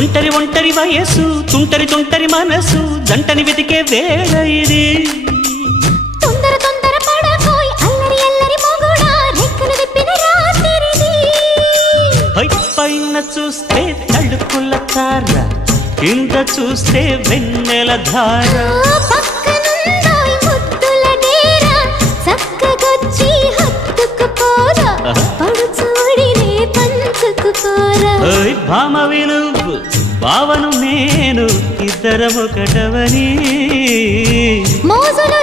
ఒంటరి ఒంటరి వయసు తుంటరి తుంటరి మనసు జంటని వెతికే వేళ ఇది తొందర తొందర పడకోయ్ అల్లరి అల్లరి మొగుడా రెక్కలు విప్పిన రాత్రిది పైన చూస్తే తడుకుల తార కింద చూస్తే వెన్నెల ధార పక్కనుందోయ్ ముద్దుల డేరా చక్కగొచ్చి హత్తుకుపోరా పడు చూడినే పంచుకుపోరా ఓయ్ భామవి నువ్వు భావను నేను ఇద్దరము ఒకటవని మోజులు